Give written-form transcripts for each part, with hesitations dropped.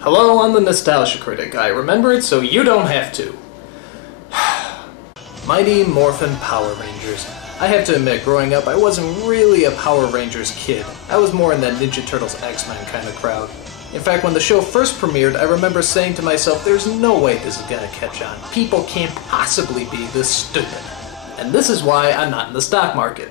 Hello, I'm the Nostalgia Critic. I remember it so you don't have to. Mighty Morphin Power Rangers. I have to admit, growing up, I wasn't really a Power Rangers kid. I was more in that Ninja Turtles X-Men kind of crowd. In fact, when the show first premiered, I remember saying to myself, there's no way this is gonna catch on. People can't possibly be this stupid. And this is why I'm not in the stock market.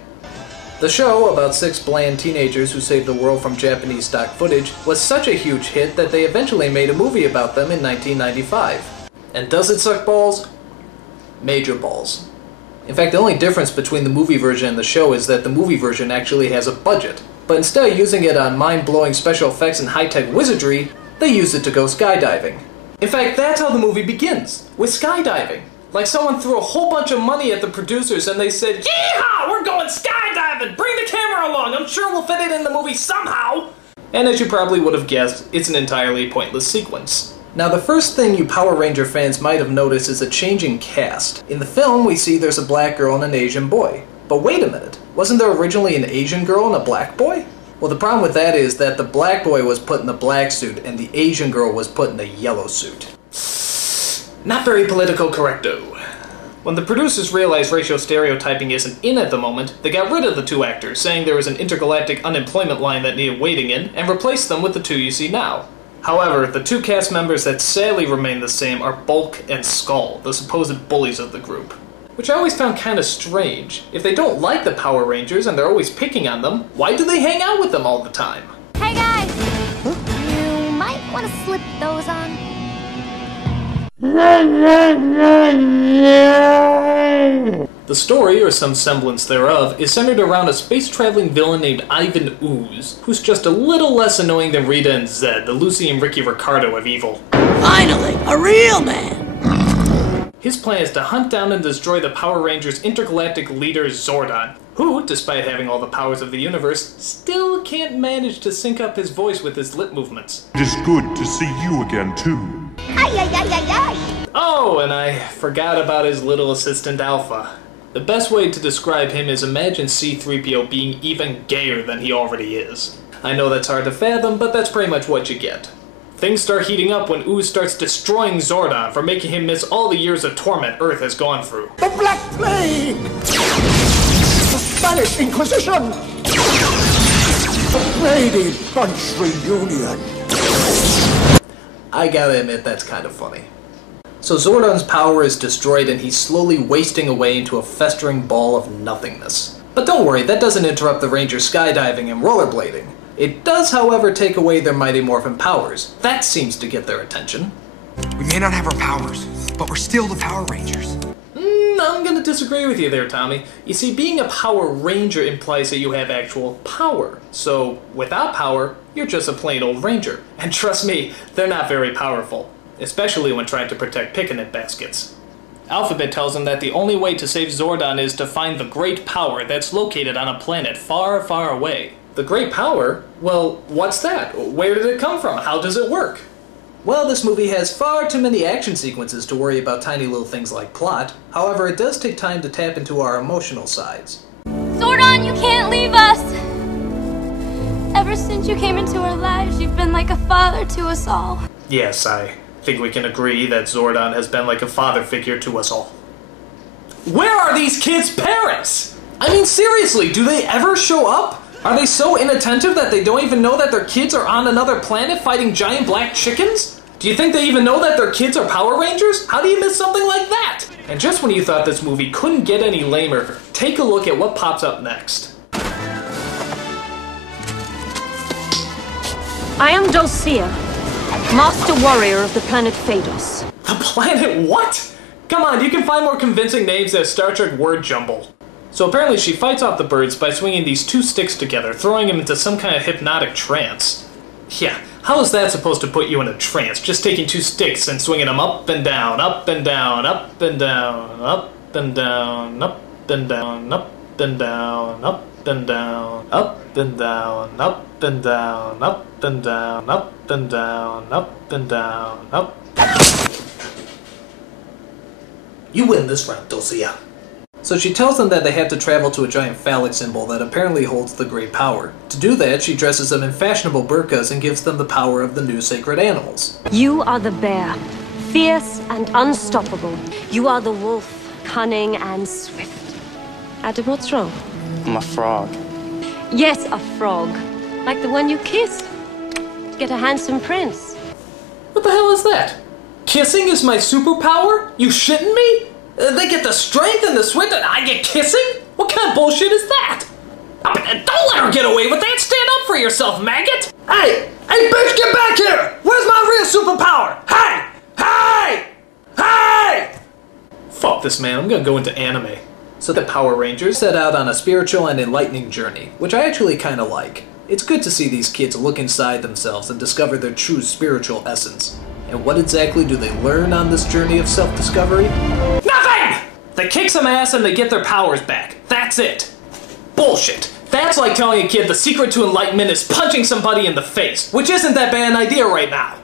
The show, about 6 bland teenagers who saved the world from Japanese stock footage, was such a huge hit that they eventually made a movie about them in 1995. And does it suck balls? Major balls. In fact, the only difference between the movie version and the show is that the movie version actually has a budget. But instead of using it on mind-blowing special effects and high-tech wizardry, they use it to go skydiving. In fact, that's how the movie begins, with skydiving. Like someone threw a whole bunch of money at the producers and they said, "Yeehaw! We're going skydiving! Bring the camera along! I'm sure we'll fit it in the movie somehow!" And as you probably would have guessed, it's an entirely pointless sequence. Now, the first thing you Power Ranger fans might have noticed is a changing cast. In the film, we see there's a black girl and an Asian boy. But wait a minute, wasn't there originally an Asian girl and a black boy? Well, the problem with that is that the black boy was put in the black suit and the Asian girl was put in the yellow suit. Not very political correcto. When the producers realized racial stereotyping isn't in at the moment, they got rid of the 2 actors, saying there was an intergalactic unemployment line that needed waiting in, and replaced them with the 2 you see now. However, the 2 cast members that sadly remain the same are Bulk and Skull, the supposed bullies of the group. Which I always found kinda strange. If they don't like the Power Rangers and they're always picking on them, why do they hang out with them all the time? Hey guys! You might want to slip those on. The story, or some semblance thereof, is centered around a space-traveling villain named Ivan Ooze, who's just a little less annoying than Rita and Zed, the Lucy and Ricky Ricardo of evil. Finally, a real man! His plan is to hunt down and destroy the Power Rangers' intergalactic leader Zordon, who, despite having all the powers of the universe, still can't manage to sync up his voice with his lip movements. It is good to see you again, too. Oh, and I forgot about his little assistant Alpha. The best way to describe him is imagine C-3PO being even gayer than he already is. I know that's hard to fathom, but that's pretty much what you get. Things start heating up when Ooze starts destroying Zordon for making him miss all the years of torment Earth has gone through. The Black Plague! The Spanish Inquisition! The Brady Bunch reunion! I gotta admit, that's kind of funny. So Zordon's power is destroyed and he's slowly wasting away into a festering ball of nothingness. But don't worry, that doesn't interrupt the Rangers skydiving and rollerblading. It does, however, take away their Mighty Morphin powers. That seems to get their attention. We may not have our powers, but we're still the Power Rangers. I'm gonna disagree with you there, Tommy. You see, being a Power Ranger implies that you have actual power. So, without power, you're just a plain old Ranger. And trust me, they're not very powerful. Especially when trying to protect picnic baskets. Alphabet tells him that the only way to save Zordon is to find the great power that's located on a planet far, far away. The great power? Well, what's that? Where did it come from? How does it work? Well, this movie has far too many action sequences to worry about tiny little things like plot. However, it does take time to tap into our emotional sides. Zordon, you can't leave us! Ever since you came into our lives, you've been like a father to us all. Yes, I think we can agree that Zordon has been like a father figure to us all. Where are these kids' parents? I mean, seriously, do they ever show up? Are they so inattentive that they don't even know that their kids are on another planet fighting giant black chickens? Do you think they even know that their kids are Power Rangers? How do you miss something like that? And just when you thought this movie couldn't get any lamer, take a look at what pops up next. I am Dulcea, Master Warrior of the planet Phaedos. The planet what? Come on, you can find more convincing names than Star Trek word jumble. So apparently she fights off the birds by swinging these 2 sticks together, throwing them into some kind of hypnotic trance. Yeah, how is that supposed to put you in a trance, just taking 2 sticks and swinging them up and down, up and down, up and down, up and down, up and down, up and down, up and down, up and down, up and down, up and down, up and down, up and down, up. You win this round, Dulcea. So she tells them that they have to travel to a giant phallic symbol that apparently holds the great power. To do that, she dresses them in fashionable burqas and gives them the power of the new sacred animals. You are the bear, fierce and unstoppable. You are the wolf, cunning and swift. Adam, what's wrong? I'm a frog. Yes, a frog. Like the one you kissed. To get a handsome prince. What the hell is that? Kissing is my superpower? You shitting me? They get the strength and the swift and I get kissing? What kind of bullshit is that? Don't let her get away with that! Stand up for yourself, maggot! Hey! Hey, bitch, get back here! Where's my real superpower? Hey! Hey! Hey! Fuck this, man. I'm gonna go into anime. So the Power Rangers set out on a spiritual and enlightening journey, which I actually kinda like. It's good to see these kids look inside themselves and discover their true spiritual essence. And what exactly do they learn on this journey of self-discovery? Nothing! They kick some ass and they get their powers back. That's it. Bullshit. That's like telling a kid the secret to enlightenment is punching somebody in the face, which isn't that bad an idea right now.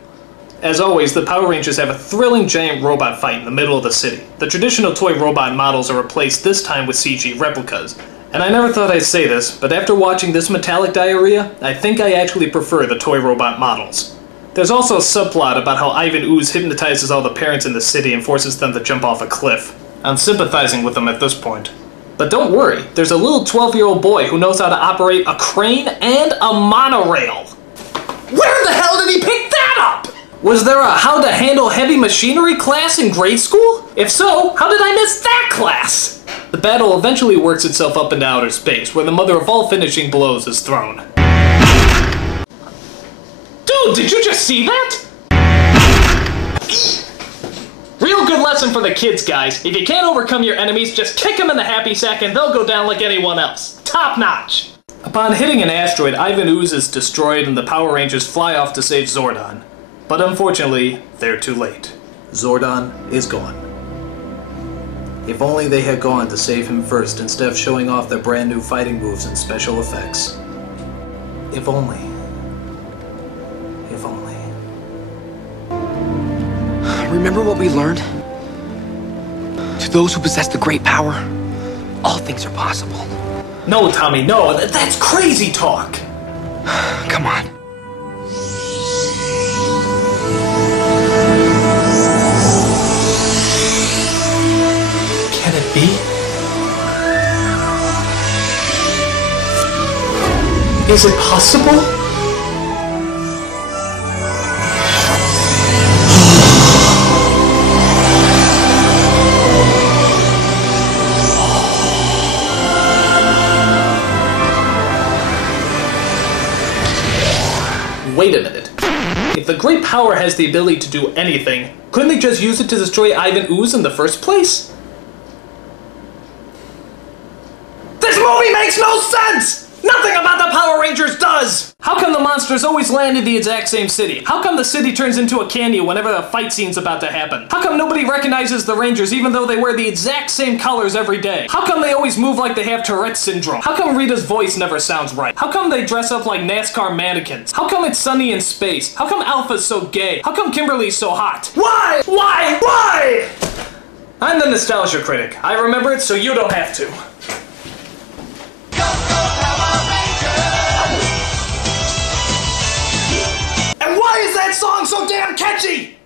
As always, the Power Rangers have a thrilling giant robot fight in the middle of the city. The traditional toy robot models are replaced this time with CG replicas. And I never thought I'd say this, but after watching this metallic diarrhea, I think I actually prefer the toy robot models. There's also a subplot about how Ivan Ooze hypnotizes all the parents in the city and forces them to jump off a cliff. I'm sympathizing with them at this point. But don't worry, there's a little 12-year-old boy who knows how to operate a crane and a monorail. Where the hell did he pick that up? Was there a how to handle heavy machinery class in grade school? If so, how did I miss that class? The battle eventually works itself up into outer space, where the mother of all finishing blows is thrown. Dude, did you just see that? Real good lesson for the kids, guys. If you can't overcome your enemies, just kick them in the happy sack and they'll go down like anyone else. Top notch! Upon hitting an asteroid, Ivan Ooze is destroyed and the Power Rangers fly off to save Zordon. But unfortunately, they're too late. Zordon is gone. If only they had gone to save him first instead of showing off their brand new fighting moves and special effects. If only. If only. Remember what we learned? To those who possess the great power, all things are possible. No, Tommy, no. That's crazy talk. Come on. Can it be? Is it possible? Wait a minute. If the great power has the ability to do anything, couldn't they just use it to destroy Ivan Ooze in the first place? This movie makes no sense! Nothing about the Power Rangers does! How come the monsters always land in the exact same city? How come the city turns into a canyon whenever the fight scene's about to happen? How come nobody recognizes the Rangers even though they wear the exact same colors every day? How come they always move like they have Tourette's syndrome? How come Rita's voice never sounds right? How come they dress up like NASCAR mannequins? How come it's sunny in space? How come Alpha's so gay? How come Kimberly's so hot? Why? Why? Why? I'm the nostalgia critic. I remember it so you don't have to. And why is that song so damn catchy?